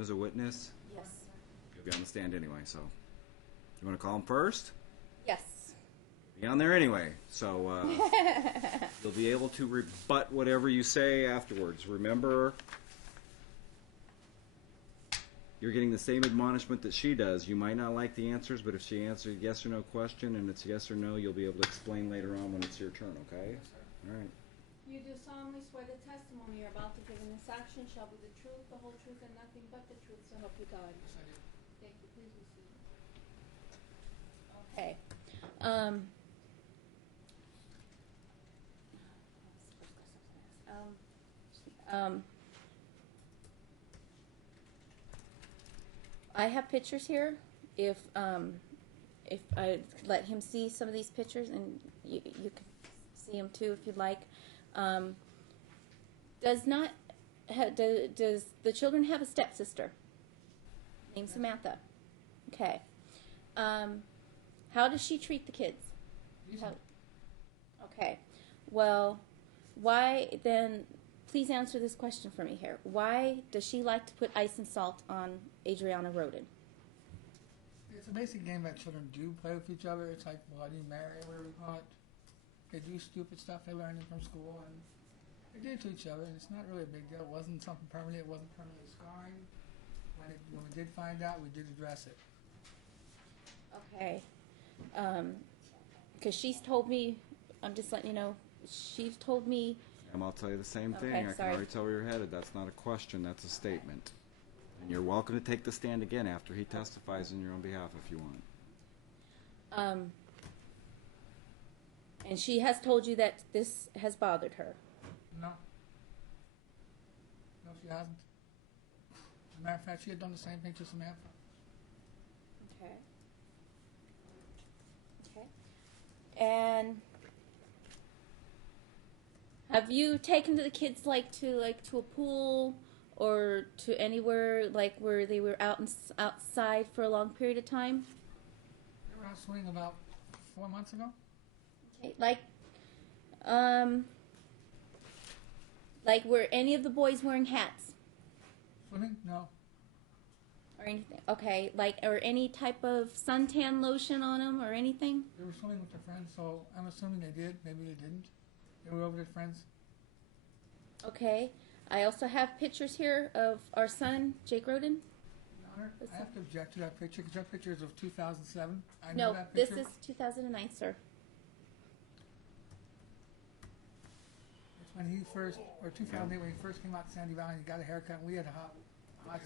as a witness? Yes. You'll be on the stand anyway, so. You want to call him first? Yes. Be on there anyway, so you'll be able to rebut whatever you say afterwards. Remember, you're getting the same admonishment that she does. You might not like the answers, but if she answers a yes or no question and it's yes or no, you'll be able to explain later on when it's your turn, okay? All right. You do solemnly swear the testimony you're about to give in this action shall be the truth, the whole truth, and nothing but the truth, so help you God. Thank you. Please be seated. Okay. I have pictures here. If I let him see some of these pictures, and you can see them too if you'd like. Does the children have a stepsister named Samantha? Okay. How does she treat the kids? Okay. Well, why then? Please answer this question for me here. Why does she like to put ice and salt on Adriana Roden? It's a basic game that children do play with each other. It's like Bloody Mary, where we call it. They do stupid stuff they learned from school, and they do it to each other, and it's not really a big deal. It wasn't something permanent. It wasn't permanently scarring. When we did find out, we did address it. Okay. Because she's told me, I'm just letting you know, she's told me. And I'll tell you the same thing. Okay, I can already tell where you're headed. That's not a question. That's a statement. And you're welcome to take the stand again after he testifies in your own behalf if you want. And she has told you that this has bothered her. No. No, she hasn't. As a matter of fact, she had done the same thing to Samantha. Okay. Okay. And have you taken the kids to a pool or to anywhere where they were outside for a long period of time? They were out swimming about 4 months ago. Okay. Were any of the boys wearing hats Swimming? No. or anything? Okay. Or any type of suntan lotion on them or anything? They were swimming with their friends, so I'm assuming they did. Maybe they didn't. They were over with their friends. Okay. I also have pictures here of our son, Jake Roden. Your Honor, I have to object to that picture because that picture is of 2007. I know No, that this picture. is 2009, sir. It's when he first, or 2008, when he first came out to Sandy Valley and he got a haircut, and we had a hot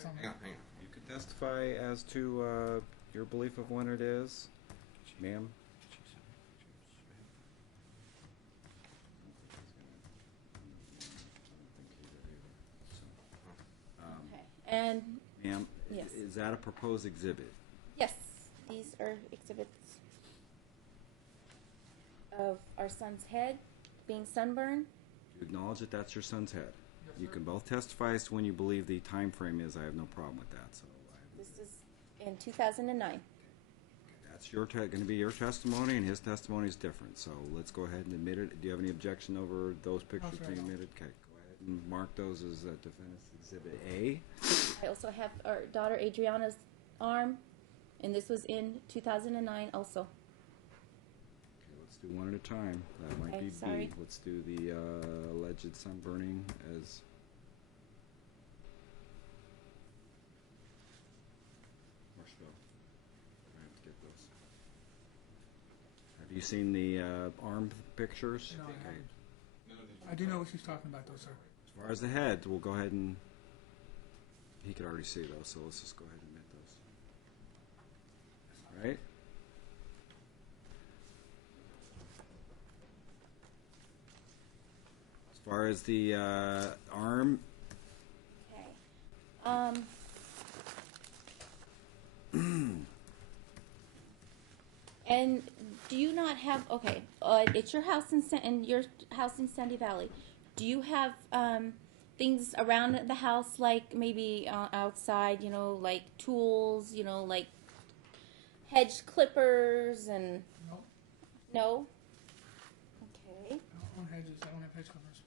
summer. Hang on. You can testify as to your belief of when it is, ma'am. Okay. And Ma'am, yes. is that a proposed exhibit? Yes, these are exhibits of our son's head being sunburned. You acknowledge that that's your son's head? Yes, You sir. can both testify as to when you believe the time frame is. I have no problem with that. So This is in 2009. that's going to be your testimony, and his testimony is different. So let's go ahead and admit it. Do you have any objection over those pictures sir, being no. admitted? Okay, go ahead and mark those as defendant's exhibit A. I also have our daughter Adriana's arm, and this was in 2009 also. Okay, let's do one at a time. That might Okay, be sorry. B. Let's do the alleged sunburning as. Marshall. I have to get those. Have you seen the arm pictures? No, I Okay. haven't. I do know what she's talking about, though, sir. As far as the head, we'll go ahead and. He could already see those, so let's just go ahead and admit those. Right? As far as the arm, Okay. And do you not have? Okay, it's your house in your house in Sandy Valley. Do you have things around the house, like maybe outside? Like tools. Like hedge clippers and. Nope. No. Okay. I don't own hedges. I don't have hedge clippers.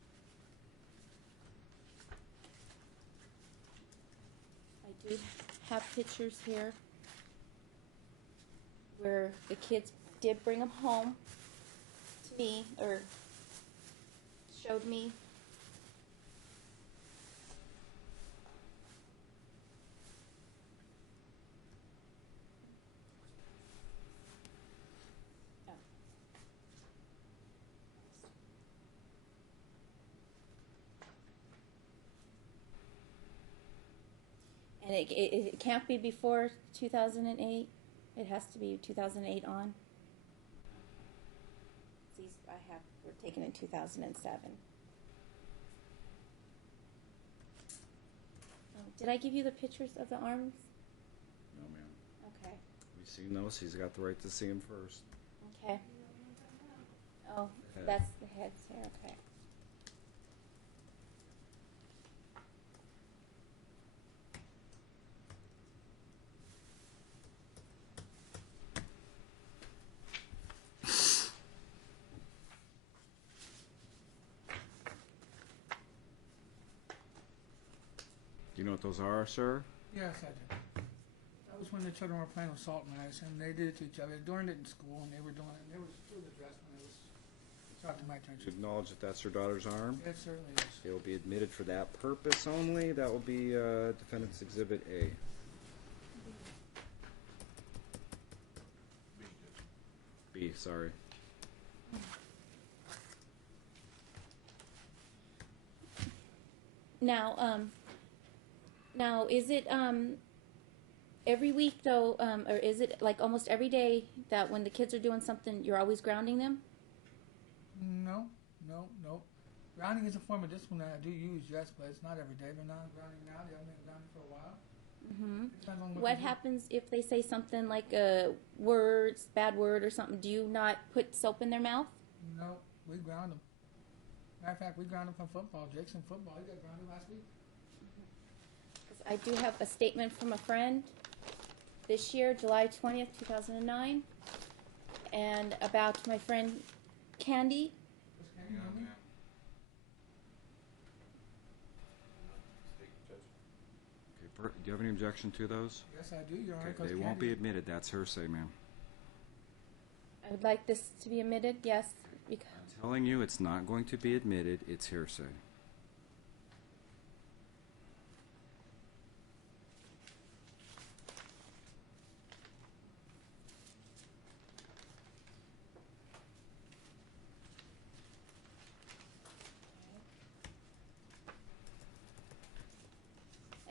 I do have pictures here where the kids did bring them home to me, or showed me. And it can't be before 2008. It has to be 2008 on. These were taken in 2007. Did I give you the pictures of the arms? No, ma'am. Okay. We've seen those. He's got the right to see them first. Okay. Oh, Head. that's the heads here. Okay. Do you know what those are, sir? Yes, I do. That was when the children were playing with salt and ice, and they did it to each other. Doing it in school, and they were doing it. They were addressed when it was brought to my Do you attention. acknowledge that that's your daughter's arm? It certainly is. It will be admitted for that purpose only. That will be Defendant's Exhibit A. B, sorry. Now is it every week though, or is it like almost every day that when the kids are doing something, you're always grounding them? No. Grounding is a form of discipline that I do use, yes, but it's not every day. They're not grounding now. They haven't been grounding for a while. Mm-hmm. Depends on What they do. happens if they say something like bad word or something? Do you not put soap in their mouth? No, we ground them. Matter of fact, we ground them from football. Jake's in football. He got grounded last week. 'Cause I do have a statement from a friend this year, July 20th, 2009, and about my friend Candy. Was Kenny with me? Okay, do you have any objection to those? Yes, I do, Your Honor. Okay, 'cause they won't be Candy- admitted. That's hearsay, ma'am. I would like this to be omitted, yes, because I'm telling you, it's not going to be admitted. It's hearsay.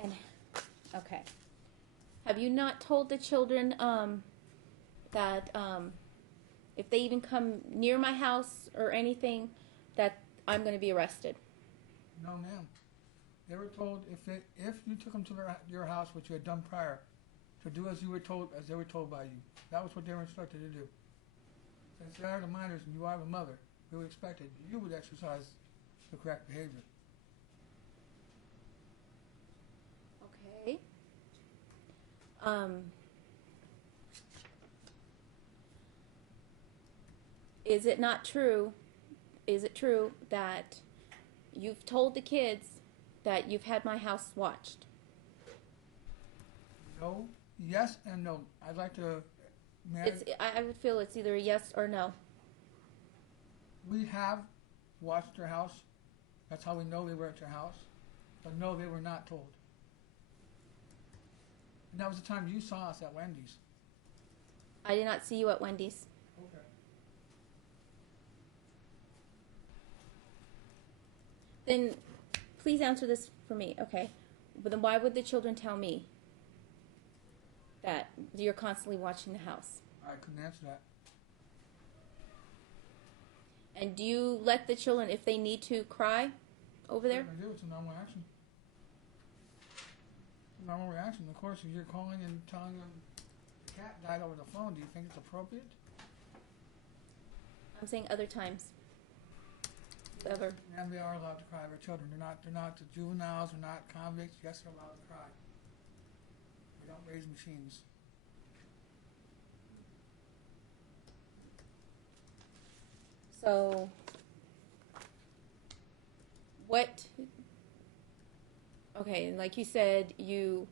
and okay. Have you not told the children that if they even come near my house or anything, that I'm going to be arrested? No, ma'am. They were told if you took them to your house, which you had done prior, to do as they were told by you. That was what they were instructed to do. Since they are the minors and you are the mother, we would expect that you would exercise the correct behavior. Okay. Is it not true? Is it true that you've told the kids that you've had my house watched? No, yes, and no. I'd like to. I would feel it's either a yes or no. We have watched their house. That's how we know they were at your house. But no, they were not told. And that was the time you saw us at Wendy's. I did not see you at Wendy's. Okay. Then please answer this for me, okay? But then why would the children tell me that you're constantly watching the house? I couldn't answer that. And do you let the children, if they need to, cry over there? I do. It's a normal action. It's a normal reaction. Of course, if you're calling and telling them the cat died over the phone, do you think it's appropriate? I'm saying other times. Ever. And they are allowed to cry. They're children. They're not the juveniles. They're not convicts. Yes, they're allowed to cry. We don't raise machines. So, what? Okay, like you said, you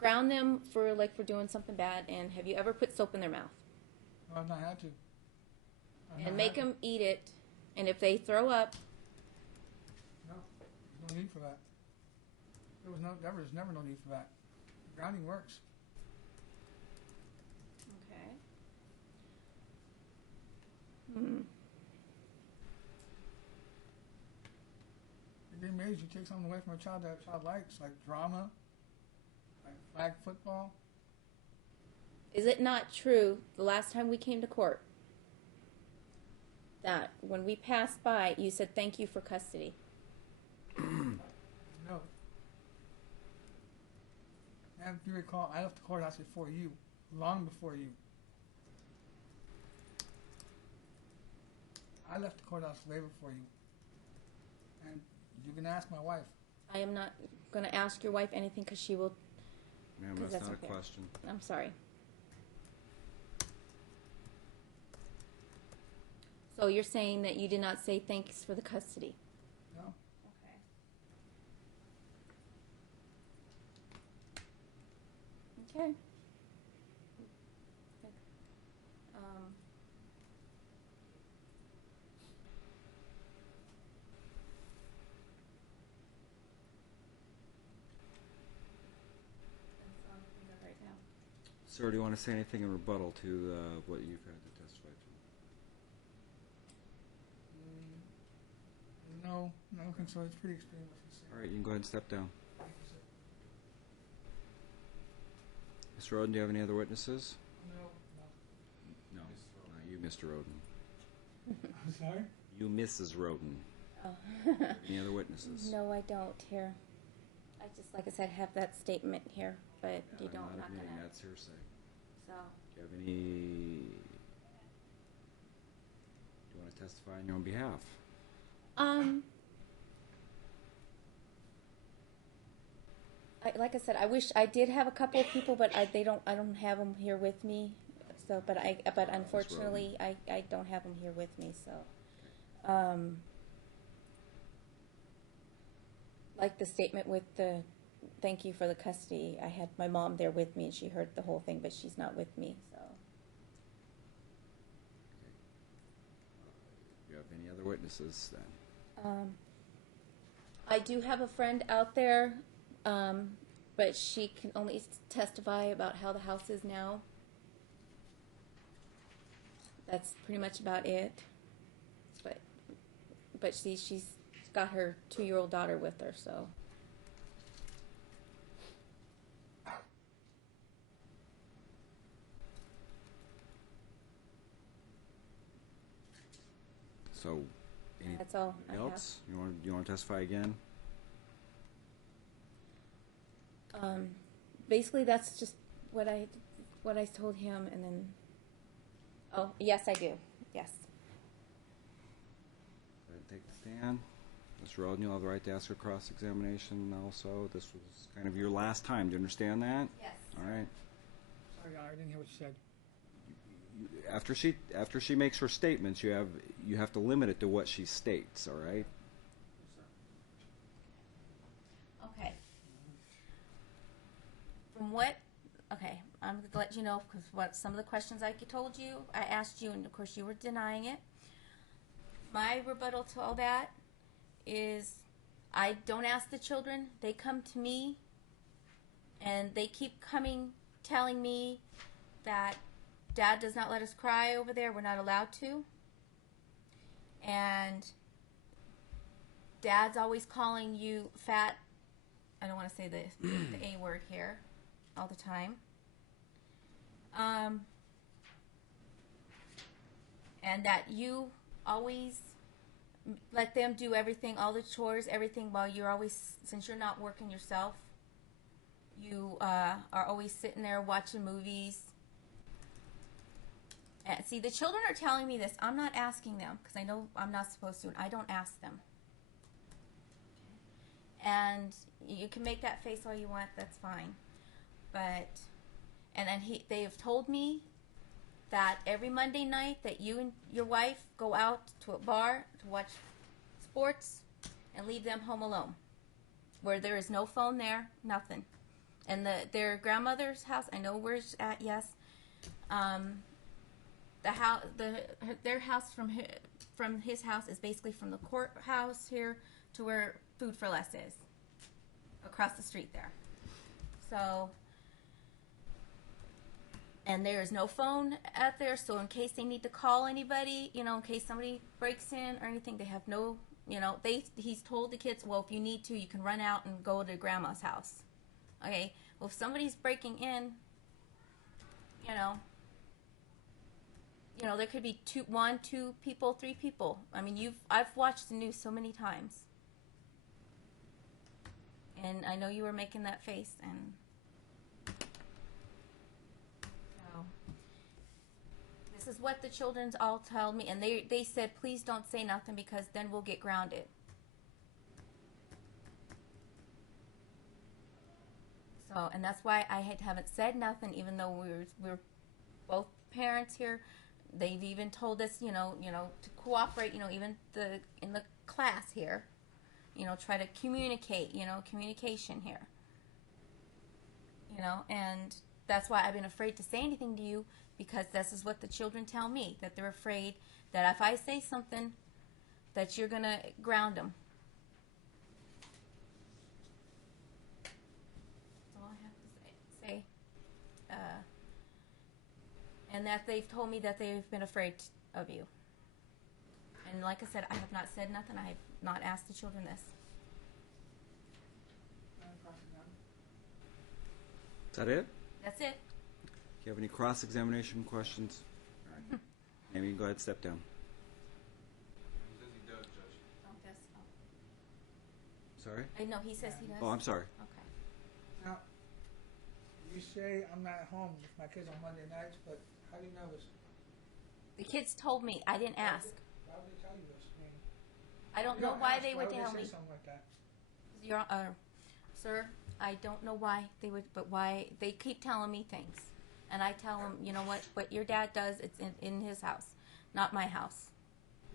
ground them for doing something bad, and have you ever put soap in their mouth? I've not had to. And make them eat it, and if they throw up, No, there's no need for that. There was never no need for that. Grounding works. okay. Hmm. The game is you take something away from a child that a child likes, like drama, like flag football. Is it not true the last time we came to court that when we passed by, you said thank you for custody? No. And if you recall, I left the courthouse before you, long before you. I left the courthouse way before you. And you can ask my wife. I am not going to ask your wife anything because she will. Ma'am, 'Cause that's that's not unfair. a question. I'm sorry. So you're saying that you did not say thanks for the custody? No? Okay. Okay. Um, that's all I can think of right now. Sir, do you want to say anything in rebuttal to what you've had to testify to? No, I don't think so. It's pretty extreme what she's saying. All right, you can go ahead and step down. Thank you, sir. Mr. Roden, do you have any other witnesses? No. No, not you, Mr. Roden. I'm sorry? You, Mrs. Roden. Oh. Any other witnesses? No, I don't here. I just, like I said, have that statement here, but you I'm don't, not admitting gonna, that's hearsay. so. Do you have any? Do you want to testify on your own behalf? Like I said, I wish I did have a couple of people, but I don't have them here with me. So, but unfortunately, I don't have them here with me. So, like the statement with the thank you for the custody, I had my mom there with me, and she heard the whole thing, but she's not with me. So, Do you have any other witnesses then? I do have a friend out there, but she can only testify about how the house is now. That's pretty much about it. But she's got her 2-year-old daughter with her, so. So, anything That's all I have. else? You want to testify again? Basically, that's just what I told him, and then. Oh, yes, I do. Yes. Go ahead and take the stand. Mr. Roden, you'll have the right to ask for cross-examination also. This was kind of your last time. Do you understand that? Yes. All right. Sorry, I didn't hear what you said. After she makes her statements, you have to limit it to what she states. All right. Okay. From what? Okay, I'm going to let you know because what some of the questions I told you, I asked you, and of course you were denying it. My rebuttal to all that is, I don't ask the children; they come to me, and they keep coming, telling me that Dad does not let us cry over there. We're not allowed to, and Dad's always calling you fat. I don't want to say the A word here all the time. And that you always let them do everything, all the chores, everything, while you're always, since you're not working yourself, you are always sitting there watching movies. And see, the children are telling me this. I'm not asking them because I know I'm not supposed to, and I don't ask them. And you can make that face all you want, that's fine. But, and then they have told me that every Monday night that you and your wife go out to a bar to watch sports and leave them home alone. Where there is no phone there, nothing. And their grandmother's house, I know where it's at. Yes, their house from his house is basically from the courthouse here to where Food for Less is, across the street there. So, and there is no phone out there, so in case they need to call anybody, in case somebody breaks in or anything, they have no, he's told the kids, well, if you need to, you can run out and go to grandma's house. Okay, well, if somebody's breaking in, there could be one, two people, three people. I mean, I've watched the news so many times. And I know you were making that face, and this is what the children's all tell me, and they said, please don't say nothing because then we'll get grounded. So, and that's why I haven't said nothing, even though we're both parents here. They've even told us, to cooperate, even in the class here, try to communicate, communication here. And that's why I've been afraid to say anything to you, because this is what the children tell me, that they're afraid that if I say something, that you're going to ground them. That's all I have to say. And that they've told me that they've been afraid of you. And like I said, I have not said nothing. I have not asked the children this. Is that it? That's it. Do you have any cross-examination questions? All right. Amy, you can go ahead and step down. Sorry? No, he says he does. Oh, I'm sorry. Okay. Now, you say I'm not at home with my kids on Monday nights, but how do you know this? The kids told me. I didn't ask. Why would they tell you this? I don't You know why ask. they would Why tell they me. say something like that? Sir, I don't know why they would, but why they keep telling me things. And I tell them, you know what your dad does, it's in his house, not my house.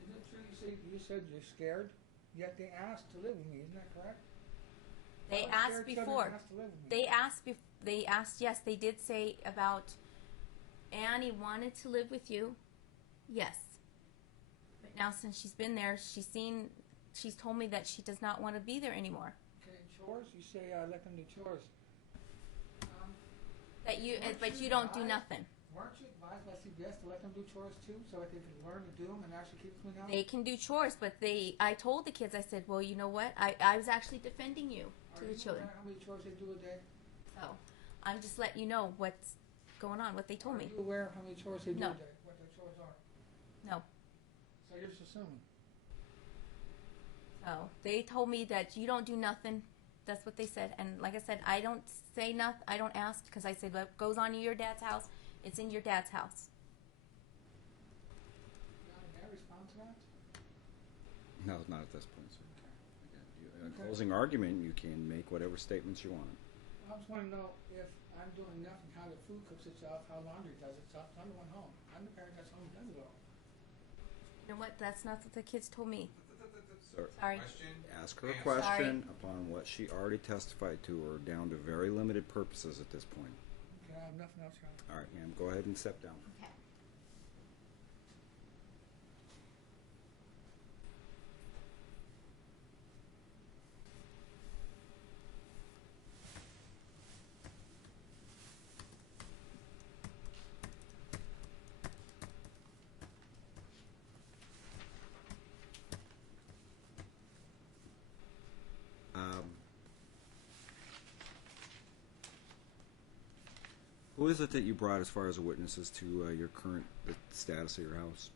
Isn't it true you said you're scared, yet they asked to live with me, isn't that correct? They Why would asked scared children before. ask to live with me? They asked, yes, they did say about Annie wanted to live with you. Yes. But now since she's been there, she's told me that she does not want to be there anymore. Okay, chores, you say let them do chores. But you don't do nothing. Weren't you advised by CBS to let them do chores too, so that they can learn to do them and actually keep them in house? They can do chores, but I told the kids, I said, well, you know what? I was actually defending you to the children. How many chores they do a day? So I'm just letting you know what's going on, what they told me. Are you aware of how many chores they do No. a day? What their chores are? No. So you're just assuming. So they told me that you don't do nothing. That's what they said. And like I said, I don't say nothing. I don't ask, because I said what goes on in your dad's house, it's in your dad's house. Not a bad response to that? No, not at this point, sir. Again, in closing argument, you can make whatever statements you want. I just want to know if I'm doing nothing, how the food cooks itself, how laundry does itself. I'm the one home. I'm the parent that's home who does it all. You know what? That's not what the kids told me. Sir, Sorry. ask her a question upon what she already testified to, or down to very limited purposes at this point. Okay, I have nothing else, Your Honor. All right, ma'am, go ahead and step down. Okay. Who is it that you brought as far as witnesses to your current the status of your house?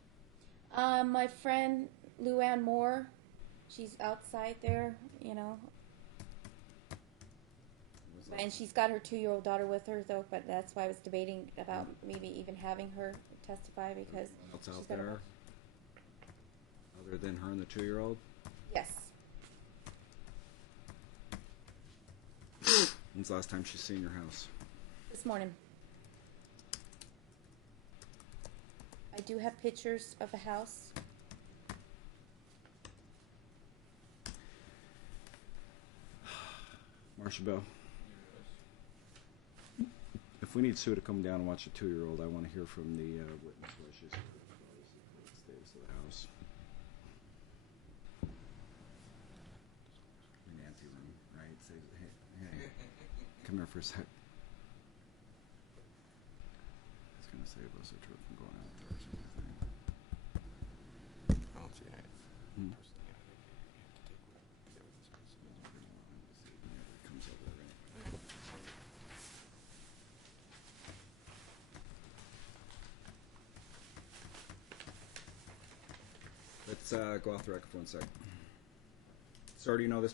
My friend Luann Moore, she's outside there, and she's got her 2-year-old daughter with her, though. But that's why I was debating about maybe even having her testify, because What's she's out got there other than her and the 2-year-old? Yes. When's the last time she's seen your house? This morning. I do have pictures of the house. Marcia Bell. if we need Sue to come down and watch a 2-year-old, I want to hear from the witness why she's stays to the house. In the ante room, right? Say, hey, come here for a sec. It's going to save us a trip from going out there or something. I don't see that. Hmm? Personally, I think you have to take whatever this person is. It comes over there, right? Let's go off the record for 1 sec. Sir, do you know this